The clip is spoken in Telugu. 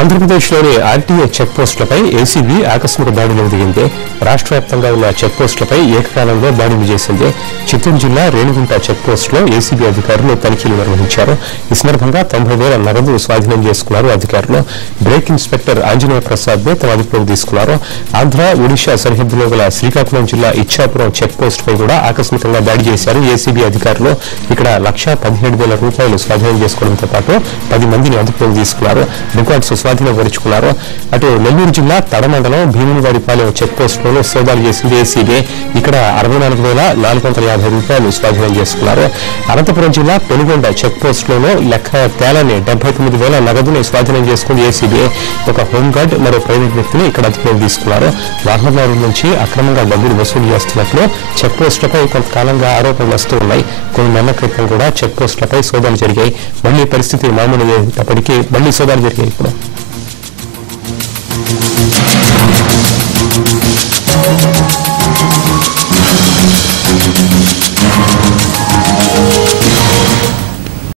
ఆంధ్రప్రదేశ్లోని ఆర్టీఏ చెక్ పోస్టులపై ఏసీబీ ఆకస్మిక దాడులు దిగింది. రాష్ట్ర వ్యాప్తంగా ఉన్న చెక్ పోస్టులపై ఏకకాలంలో దాడులు చేసింది. చిత్తూరు జిల్లా రేణిగుంట చెక్ పోస్టులో ఏసీబీ అధికారులు తనిఖీలు నిర్వహించారు. ఈ సందర్భంగా 90,000 నగదు స్వాధీనం చేసుకున్నారు అధికారులు. బ్రేక్ ఇన్స్పెక్టర్ ఆంజనేయ ప్రసాద్ ను తమ అదుపులోకి తీసుకున్నారు. ఆంధ్ర ఒడిషా సరిహద్దులో గల శ్రీకాకుళం జిల్లా ఇచ్చాపురం చెక్ పోస్టుపై కూడా ఆకస్మికంగా దాడి చేశారు ఏసీబీ అధికారులు. ఇక్కడ 1,17,000 రూపాయలు స్వాధీనం చేసుకోవడంతో పాటు 10 మందిని అదుపులోకి తీసుకున్నారు. రికార్డ్స్ స్వాధీనపరుచుకున్నారు. అటు నెల్లూరు జిల్లా తడమండలం భీమునివారిపాలెం చెక్ పోస్టులోనూ సోదాలు చేసింది ఏసీబీ. ఇక్కడ 64,450 రూపాయలు స్వాధీనం చేసుకున్నారు. అనంతపురం జిల్లా పెనుగొండ చెక్ పోస్టులోనూ లెక్క తేలని 79,000 నగదుని స్వాధీనం చేసుకుంది ఏసీబీ. ఒక హోంగార్డ్ మరో ప్రైవేట్ వ్యక్తిని ఇక్కడ అదుపులోకి తీసుకున్నారు. వాహనదారుల నుంచి అక్రమంగా డబ్బులు వసూలు చేస్తున్నట్లు చెక్ పోస్టులపై కొంతకాలంగా ఆరోపణలు వస్తూ ఉన్నాయి. కొన్ని నెలల క్రితం కూడా చెక్ పోస్టులపై సోదాలు జరిగాయి. మళ్లీ పరిస్థితి మామూలు అయ్యేటప్పటికీ మళ్లీ సోదాలు జరిగాయి. ఇప్పుడు